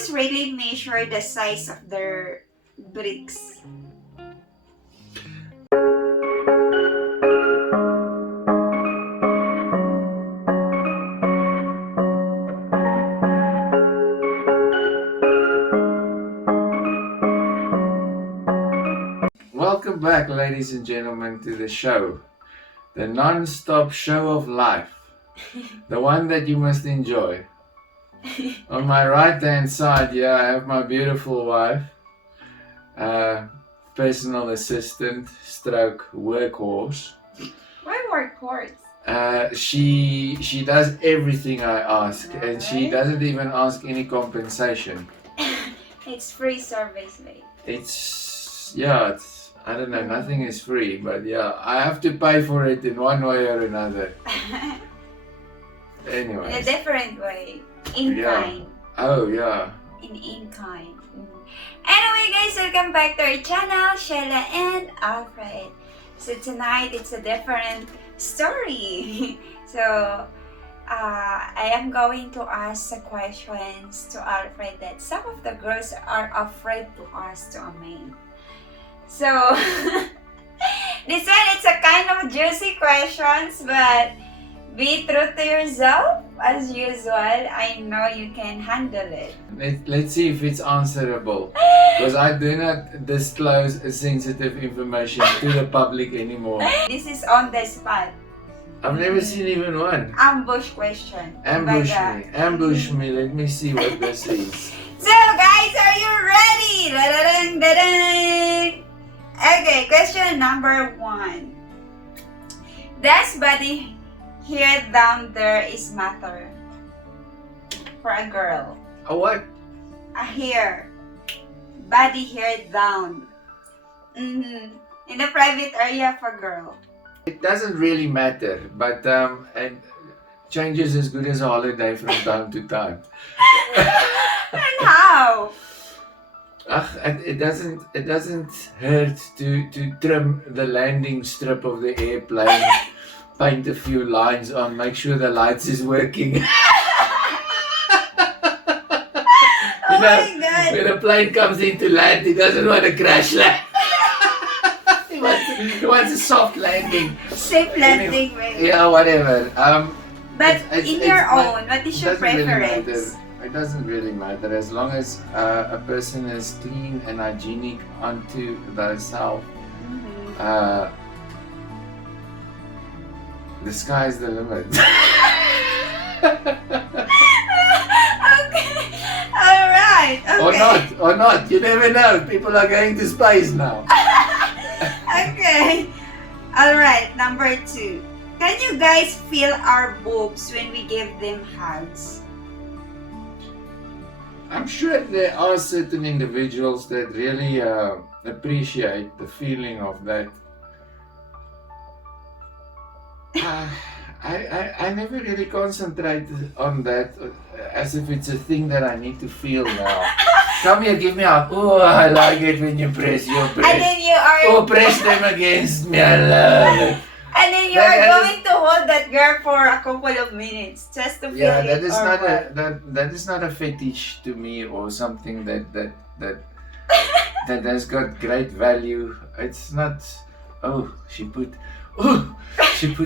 boys really measure the size of their bricks? Welcome back, ladies and gentlemen, to the show. The non-stop show of life. The one that you must enjoy. On my right-hand side here, I have my beautiful wife. Personal assistant, stroke workhorse. Why workhorse? She does everything I ask, and she doesn't even ask any compensation. It's free service, mate. It's I don't know, nothing is free, but yeah, I have to pay for it in one way or another. Anyway. In a different way. In kind. Oh yeah. In kind. Anyway guys, welcome back to our channel, Sheila and Alfred. So tonight it's a different story. So I am going to ask the questions to Alfred that some of the girls are afraid to ask to a man. So this one, it's a kind of juicy questions, but be true to yourself as usual. I know you can handle it. Let's see if it's answerable, because I do not disclose sensitive information to the public anymore. This is on the spot. I've never seen even one. Ambush question. Ambush me. Let me see what this is. So guys, are you ready? Da-da-dang, da-dang. Okay, question number 1. Does body hair down there is matter for a girl? A what? A hair. Body hair down. In the private area for girl. It doesn't really matter, but and changes as good as a holiday from time to time. And how? It doesn't hurt to trim the landing strip of the airplane, paint a few lines on, make sure the lights is working. Oh my God. When a plane comes in to land, he doesn't want to crash land. He wants a soft landing. Safe landing, right? Yeah, whatever. But in your own, what is your preference? Really, it doesn't really matter as long as a person is clean and hygienic unto themselves. The sky's the limit. Okay, alright. Okay. Or not. You never know. People are going to space now. Okay. Alright, number 2. Can you guys feel our boobs when we give them hugs? I'm sure there are certain individuals that really appreciate the feeling of that. I never really concentrate on that as if it's a thing that I need to feel now. Come here, give me a hug. Oh, I like it when you press your breast. And then you are... Oh, press them against me. I love it. And then you are going to hold that girl for a couple of minutes just to feel yeah, it. That is not a fetish to me or something that has got great value. It's not. Oh, she put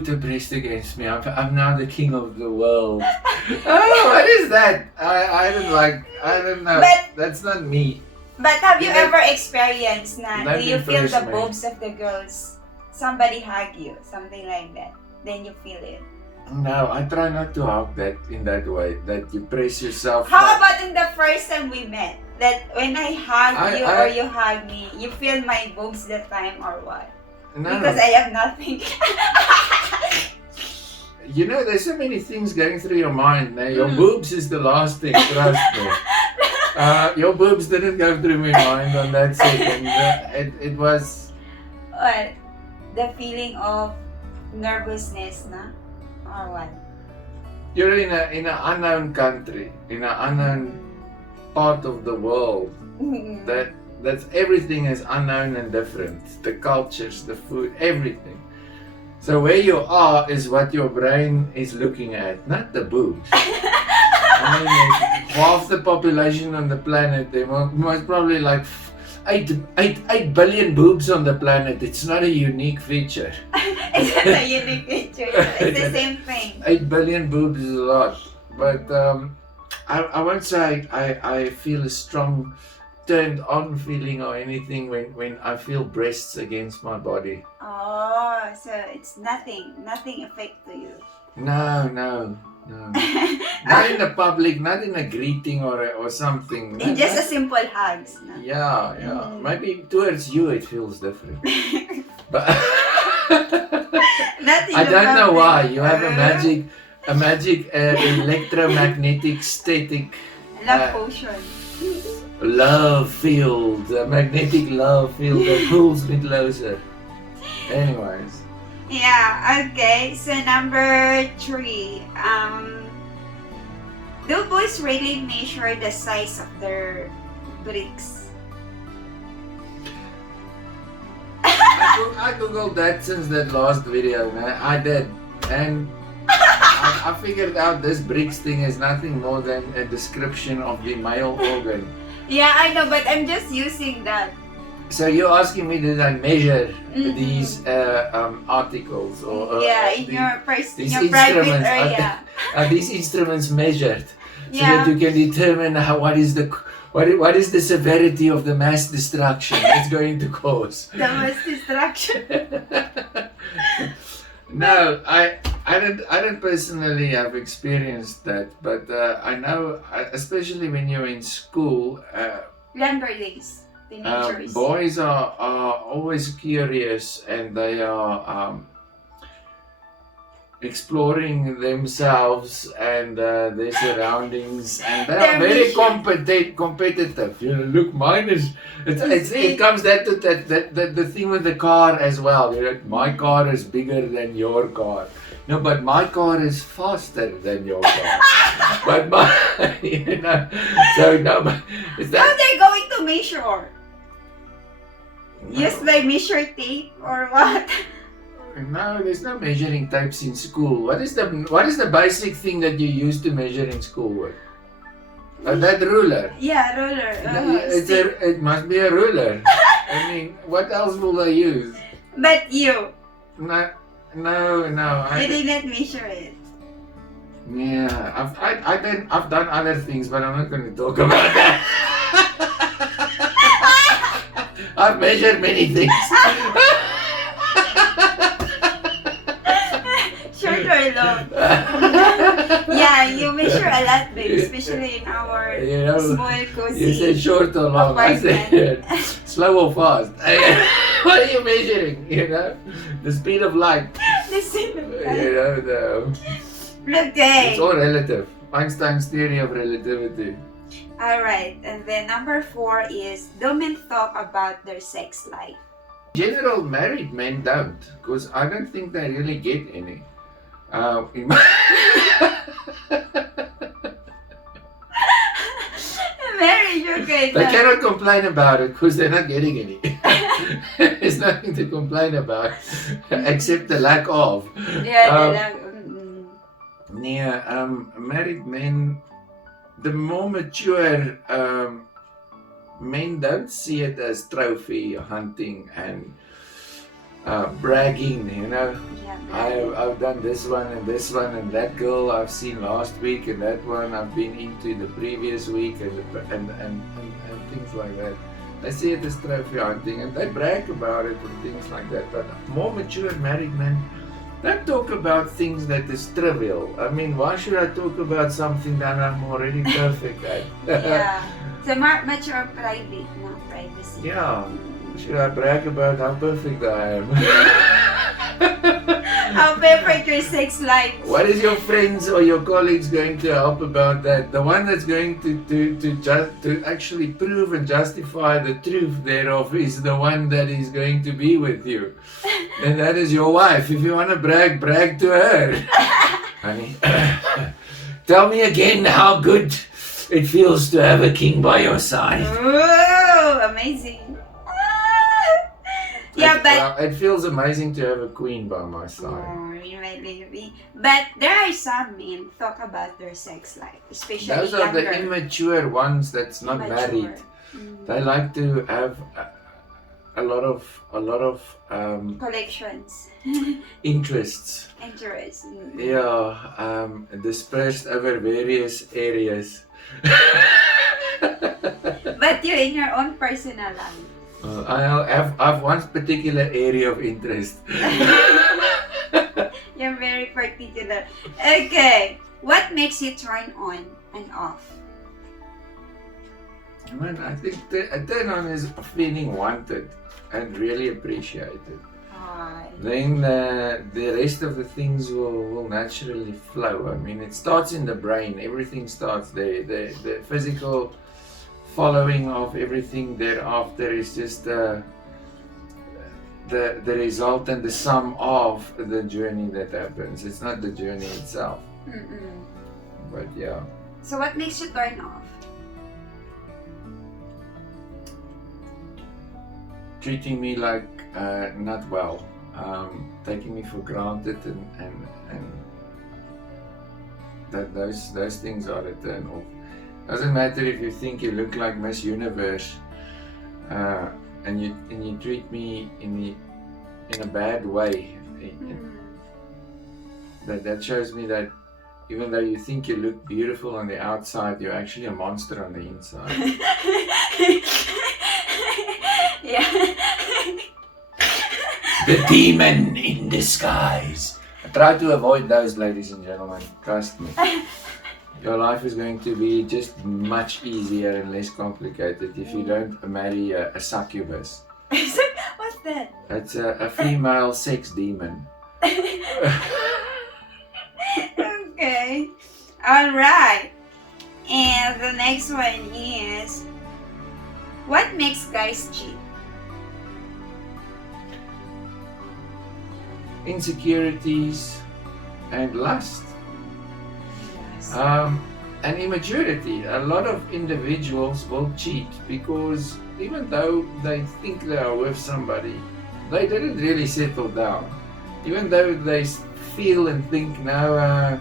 her breast against me. I'm now the king of the world. Oh, what is that? I don't know. But, that's not me. But have you ever experienced that? Do you feel the me. boobs of the girls? Somebody hug you, something like that. Then you feel it. No, I try not to hug that in that way. That you press yourself. How about in the first time we met? That when I hug you or you hug me, you feel my boobs that time or what? No. Because I have nothing. You know, there's so many things going through your mind. Now, your boobs is the last thing, trust me. Your boobs didn't go through my mind on that second. It was... What? The feeling of nervousness, na? Or what? You're in an unknown country, in an unknown part of the world. That's everything is unknown and different. The cultures, the food, everything. So where you are is what your brain is looking at, not the boobs. I mean, half the population on the planet, there most probably like 8 billion boobs on the planet. It's not a unique feature. It's not a unique feature. It's the same thing. 8 billion boobs is a lot. But I won't say I feel a strong turned on feeling or anything when I feel breasts against my body. Oh, so it's nothing affect to you. No. Not in the public, not in a greeting or something. In just a simple hugs. No? Yeah. Maybe towards you it feels different. But I don't know why. You have a magic electromagnetic static love potion. Love field, a magnetic love field that pulls me closer. Anyways. Yeah, okay. So number 3. Do boys really measure the size of their bricks? I googled that since that last video, man. I did. And I figured out this bricks thing is nothing more than a description of the male organ. Yeah, I know, but I'm just using that. So you're asking me did I measure these articles or in your private instruments, area? Are these instruments measured so Yeah. that you can determine what is the severity of the mass destruction it's going to cause? The mass destruction. No, I don't personally have experienced that, but I know, especially when you're in school, Younger days, teenagers. boys are always curious and they are exploring themselves and their surroundings, and they are very competitive. You know, look, mine is. It comes that the thing with the car as well. You know, my car is bigger than your car. No, but my car is faster than your car. But my, you know, so no, but is that? How they're going to measure? Use like measure tape or what? No, there's no measuring tapes in school. What is the basic thing that you use to measure in school with? That ruler. Yeah, ruler. It must be a ruler. I mean, what else will I use? But you. No. You didn't measure it. Yeah, I've done other things, but I'm not going to talk about that. I've measured many things. Short or long? Yeah, you measure a lot, babe, especially in our small cozy. You said short or long. I said slow or fast. What are you measuring? You know, the speed of light. The speed of light. You know, Okay. it's all relative. Einstein's theory of relativity. Alright, and then number 4 is, do men talk about their sex life? In general, married men don't, because I don't think they really get any. Marriage, okay. They cannot complain about it because they're not getting any. There's nothing to complain about except the lack of. Yeah, married men, the more mature men don't see it as trophy hunting and bragging, you know. I've done this one and that girl I've seen last week and that one I've been into the previous week and things like that. They see it as trophy hunting and they brag about it and things like that. But more mature married men don't talk about things that is trivial. I mean, why should I talk about something that I'm already perfect at? Yeah, it's mature private, not privacy. Yeah. Should I brag about how perfect I am? How perfect your sex life. What is your friends or your colleagues going to help about that? The one that's going to actually prove and justify the truth thereof is the one that is going to be with you. And that is your wife. If you want to brag, brag to her. Honey, tell me again how good it feels to have a king by your side. Oh, amazing. Yeah, but it feels amazing to have a queen by my side. oh, really. But there are some men talk about their sex life, especially Those are younger. the immature ones that's not married. They like to have a lot of collections. interests. Interest. Yeah, dispersed over various areas. But you in your own personal life. I've one particular area of interest. You're very particular. Okay. What makes you turn on and off? Man, I think a turn on is feeling wanted and really appreciated. Then the rest of the things will naturally flow. I mean, it starts in the brain. Everything starts there. The physical following of everything thereafter is just the result and the sum of the journey that happens. It's not the journey itself. But yeah. So what makes you turn off? Treating me like not well, taking me for granted, and that those things are a turn off. Doesn't matter if you think you look like Miss Universe, and you treat me in a bad way. That shows me that even though you think you look beautiful on the outside, you're actually a monster on the inside. Yeah. The demon in disguise. I try to avoid those, ladies and gentlemen. Trust me. Your life is going to be just much easier and less complicated if you don't marry a succubus. What's that? It's a female sex demon. Okay. Alright. And the next one is, what makes guys cheat? Insecurities and lust. And immaturity. A lot of individuals will cheat because even though they think they are with somebody, they didn't really settle down. Even though they feel and think, now,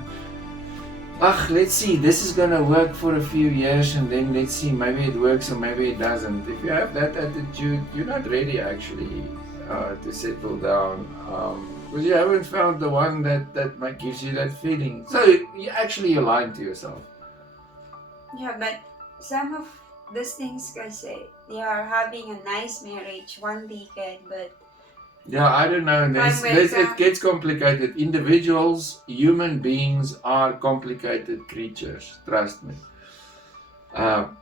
let's see, this is gonna work for a few years and then let's see, maybe it works or maybe it doesn't. If you have that attitude, you're not ready actually to settle down. Because you haven't found the one that gives you that feeling. So you're lying to yourself. Yeah, but some of these things guys say they are having a nice marriage, 1 decade, but yeah, I don't know. It gets complicated. Individuals, human beings are complicated creatures. Trust me.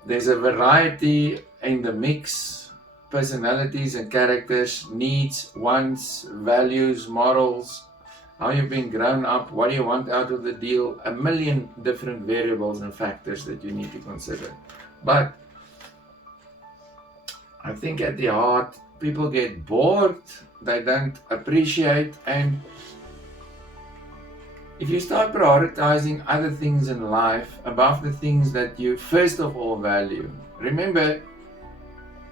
There's a variety in the mix. Personalities and characters, needs, wants, values, morals, how you've been grown up, what do you want out of the deal, a million different variables and factors that you need to consider. But I think at the heart, people get bored, they don't appreciate, and if you start prioritizing other things in life above the things that you first of all value, remember,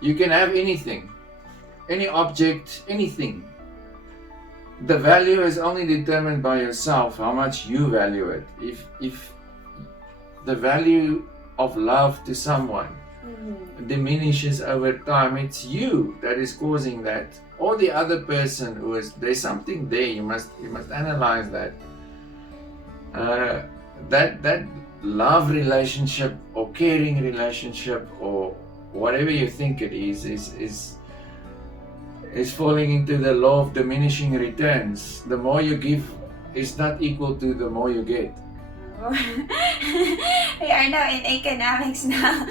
you can have anything, any object, anything. The value is only determined by yourself, how much you value it. If the value of love to someone diminishes over time, it's you that is causing that, or the other person who is, there's something there, you must analyze that. That love relationship or caring relationship or whatever you think it is falling into the law of diminishing returns. The more you give is not equal to the more you get. We are now in economics now.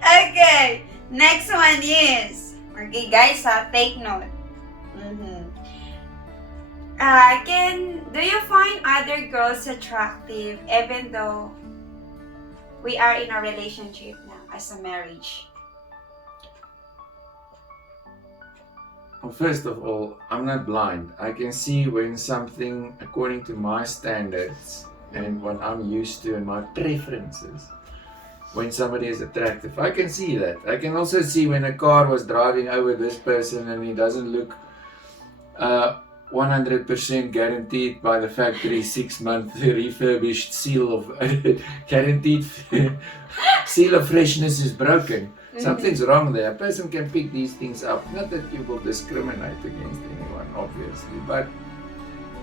Okay, next one is, okay guys, take note. Do you find other girls attractive even though we are in a relationship now as a marriage? Well, first of all, I'm not blind. I can see when something, according to my standards and what I'm used to and my preferences, when somebody is attractive. I can see that. I can also see when a car was driving over this person and he doesn't look 100% guaranteed by the factory 6-month refurbished seal of guaranteed seal of freshness is broken. Something's wrong there. A person can pick these things up. Not that you will discriminate against anyone, obviously, but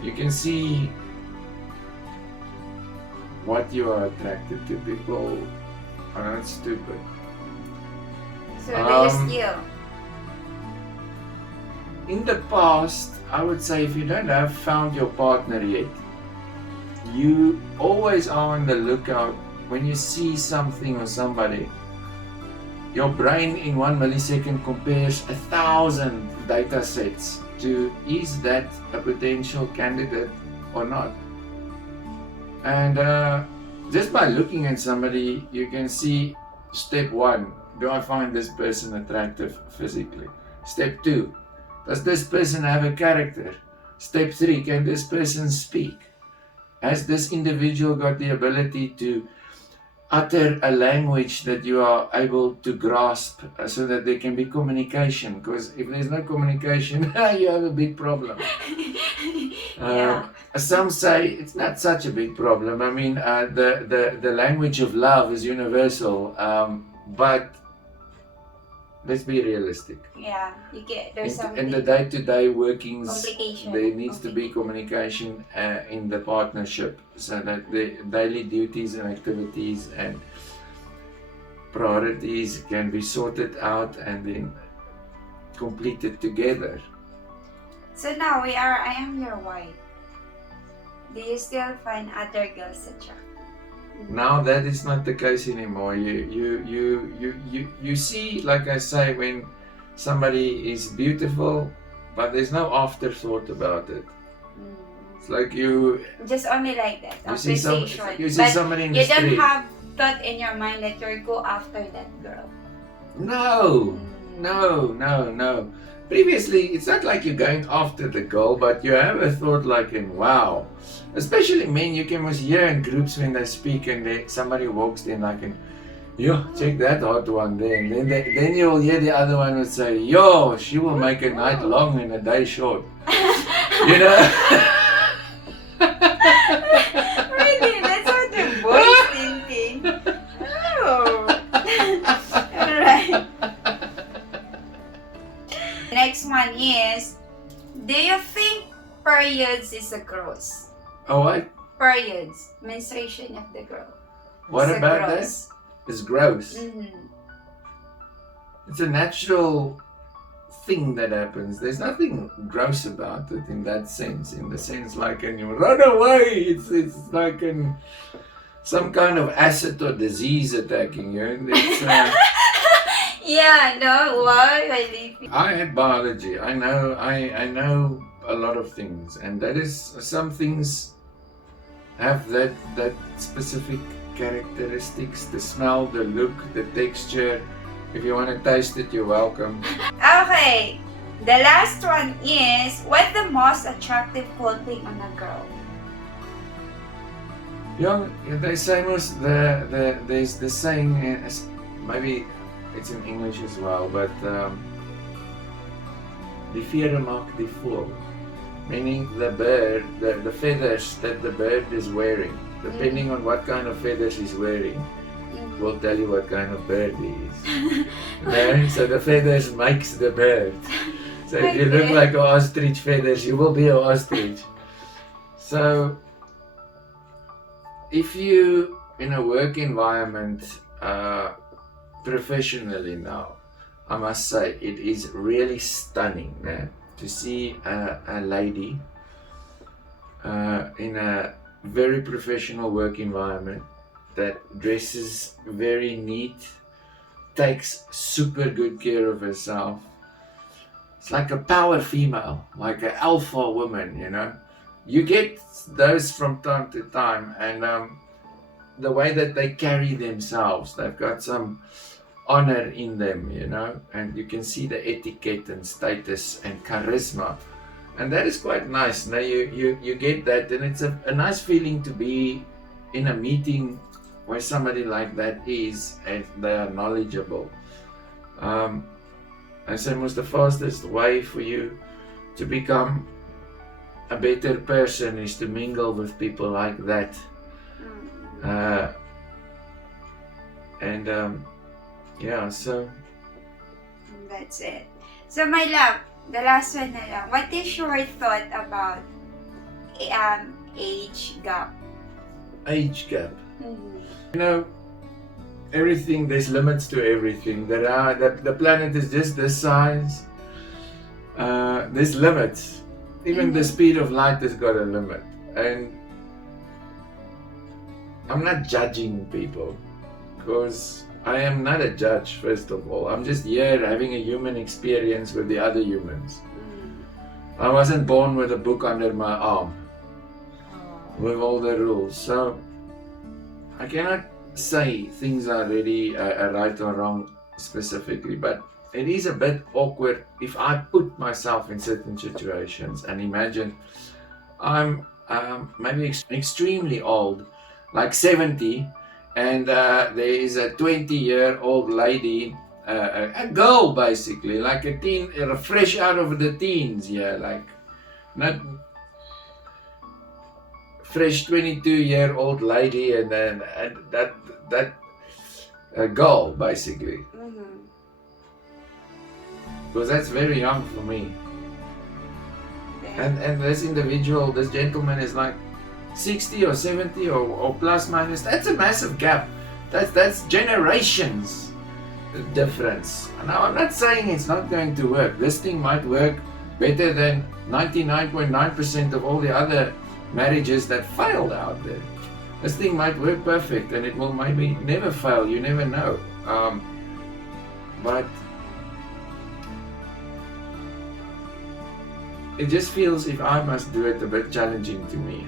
you can see what you are attracted to. People are not stupid. So they steal. In the past, I would say if you don't have found your partner yet, you always are on the lookout when you see something or somebody. Your brain in 1 millisecond compares 1,000 data sets to is that a potential candidate or not. And just by looking at somebody, you can see step 1, do I find this person attractive physically? Step 2, does this person have a character? Step 3, can this person speak? Has this individual got the ability to utter a language that you are able to grasp so that there can be communication? Because if there's no communication, you have a big problem. Some say it's not such a big problem. I mean, the language of love is universal, but let's be realistic. Yeah, there's something. In the day-to-day workings, Complication. there needs to be communication in the partnership, so that the daily duties and activities and priorities can be sorted out and then completed together. So now I am your wife. Do you still find other girls attractive? Now that is not the case anymore. You see, like I say, when somebody is beautiful, but there's no afterthought about it. It's like you just only like that. You see but somebody in the you street. don't have thought in your mind that you'll go after that girl. No. Previously, it's not like you're going after the girl, but you have a thought like, wow. Especially men, you can hear in groups when they speak and somebody walks in like, yo, check that hot one there. And then you'll hear the other one would say, yo, she will make a night long and a day short. You know? Really? That's what the boys thinking. Oh. Alright. Next one is, do you think periods is a gross? Oh, what? Periods, menstruation of the girl. What It's about gross. that? It's gross. Mm-hmm. It's a natural thing that happens. There's nothing gross about it in that sense. In the sense like, and you run away. It's like some kind of acid or disease attacking you. It's, Yeah, no, why? I had biology. I know a lot of things, and that is some things have that specific characteristics, the smell, the look, the texture. If you want to taste it, you're welcome. Okay, the last one is, what's the most attractive clothing on a girl? Yeah, they say there's the saying, maybe it's in English as well, but die vere maak die voël, meaning the bird, the feathers that the bird is wearing, depending on what kind of feathers he's wearing, will tell you what kind of bird he is. No? So the feathers makes the bird. So if you look like an ostrich feathers, you will be an ostrich. So if you in a work environment, professionally now, I must say it is really stunning to see a lady in a very professional work environment that dresses very neat, takes super good care of herself. It's like a power female, like an alpha woman, you know. You get those from time to time, and the way that they carry themselves, they've got some honor in them, you know, and you can see the etiquette and status and charisma, and that is quite nice. Now you get that, and it's a nice feeling to be in a meeting where somebody like that is and they are knowledgeable. I say most the fastest way for you to become a better person is to mingle with people like that. Yeah, so that's it. So my love, the last one na lang. What is your thought about age gap? age gap. You know, everything, there's limits to everything. The planet is just this size. There's limits. Even the speed of light has got a limit. And I'm not judging people, because I am not a judge, first of all. I'm just here having a human experience with the other humans. I wasn't born with a book under my arm with all the rules. So I cannot say things are really right or wrong specifically, but it is a bit awkward if I put myself in certain situations and imagine I'm maybe extremely old, like 70, and there is a 20-year-old lady, a girl basically, like a teen, fresh out of the teens, yeah, like not fresh 22-year-old lady, and then that girl basically. Because that's very young for me. And this individual, this gentleman is like 60 or 70 or plus minus. That's a massive gap. That's generations difference. Now I'm not saying it's not going to work. This thing might work better than 99.9% of all the other marriages that failed out there. This thing might work perfect, and it will maybe never fail. You never know. But it just feels, if I must do it, a bit challenging to me.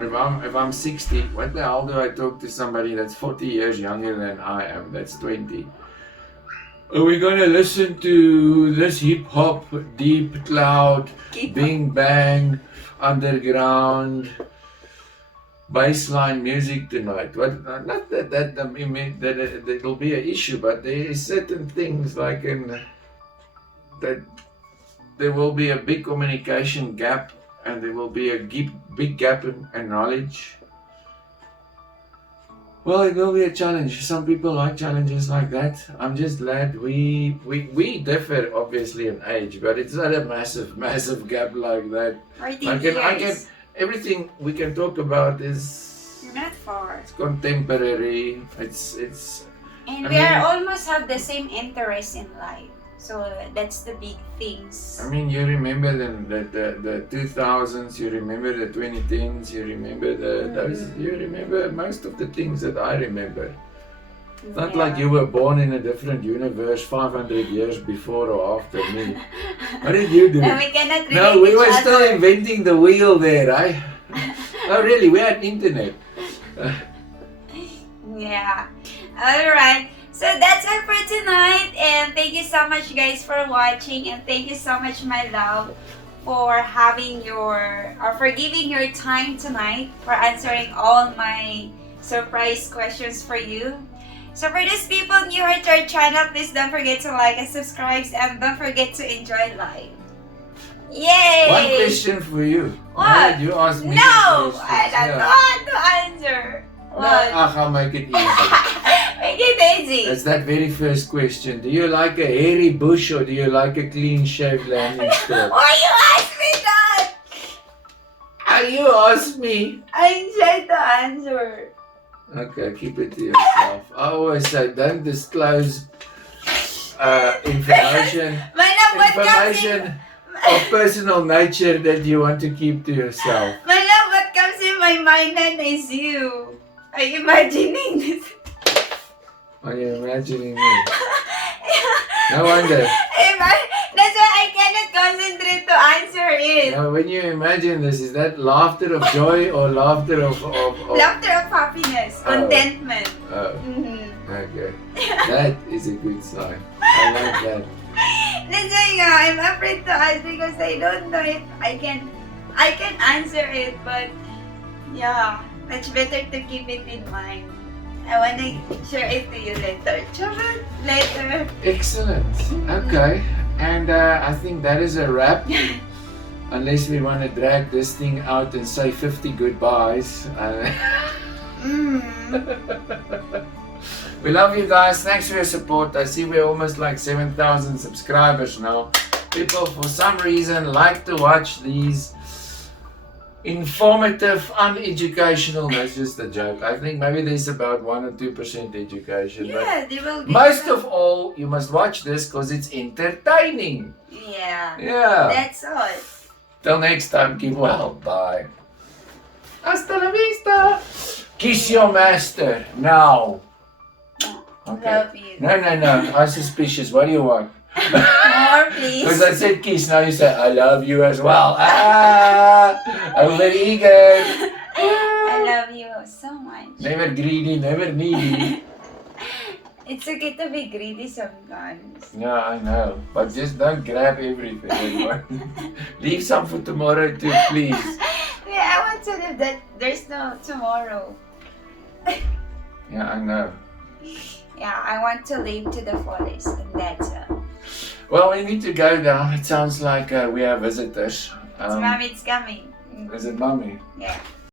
If I'm 60, what the hell do I talk to somebody that's 40 years younger than I am, that's 20? Are we gonna listen to this hip hop, deep cloud, bing bang, underground, bassline music tonight? What? Not that I mean that it'll be an issue, but there is certain things like that there will be a big communication gap, and there will be a big gap in knowledge. Well, it will be a challenge. Some people like challenges like that. I'm just glad we differ obviously in age, but it's not a massive gap like that. I can everything we can talk about is not far. It's contemporary. It's and we are almost have the same interests in life. So that's the big things. I mean, you remember the 2000s, you remember the 2010s, you remember you remember most of the things that I remember. It's not like you were born in a different universe 500 years before or after me. What did you do? No, we cannot relate. No, we were still inventing the wheel there, right? Oh, really? We had internet. Yeah. All right. So that's all for tonight, and thank you so much guys for watching, and thank you so much my love for for giving your time tonight, for answering all my surprise questions for you. So for these people new to our channel, please don't forget to like and subscribe, and don't forget to enjoy live. Yay! One question for you. What? You asked me. No, I don't know how to answer. What? I'll make it easy. Make it easy. That's that very first question. Do you like a hairy bush or do you like a clean shaved landing strip? Why you ask me that? You asked me. I tried to answer. Okay, keep it to yourself. I always say don't disclose information of personal nature that you want to keep to yourself. My love, what comes in my mind then is you. Are you imagining this? Are you imagining me? No wonder. That's why I cannot concentrate to answer it. Now, when you imagine this, is that laughter of joy or laughter of laughter of happiness, contentment. Oh, okay. That is a good sign. I like that. That's why I'm afraid to ask because I don't know if I can answer it, but yeah. Much better to keep it in mind. I wanna share it to you later. Charot! Later. Excellent. Okay. And I think that is a wrap. Unless we want to drag this thing out and say 50 goodbyes. We love you guys. Thanks for your support. I see we're almost like 7,000 subscribers now. People, for some reason, like to watch these informative, uneducational. That's just a joke. I think maybe there's about 1 or 2% education. Yeah, they will But get most some. of all, you must watch this because it's entertaining. Yeah. Yeah. That's all. Till next time, keep well. Bye. Hasta la vista. Kiss your master now. Love you. No. I'm suspicious. What do you want? More, please. Because I said kiss, now you say I love you as well. Overeager. I love you so much. Never greedy, never needy. It's okay to be greedy sometimes. Yeah, I know. But just don't grab everything. Anymore. Leave some for tomorrow too, please. Yeah, I want to live that there's no tomorrow. Yeah, I know. Yeah, I want to live to the fullest, and that's all. Well, we need to go now. It sounds like we have visitors. Mommy, it's coming. Is it mommy? Yeah.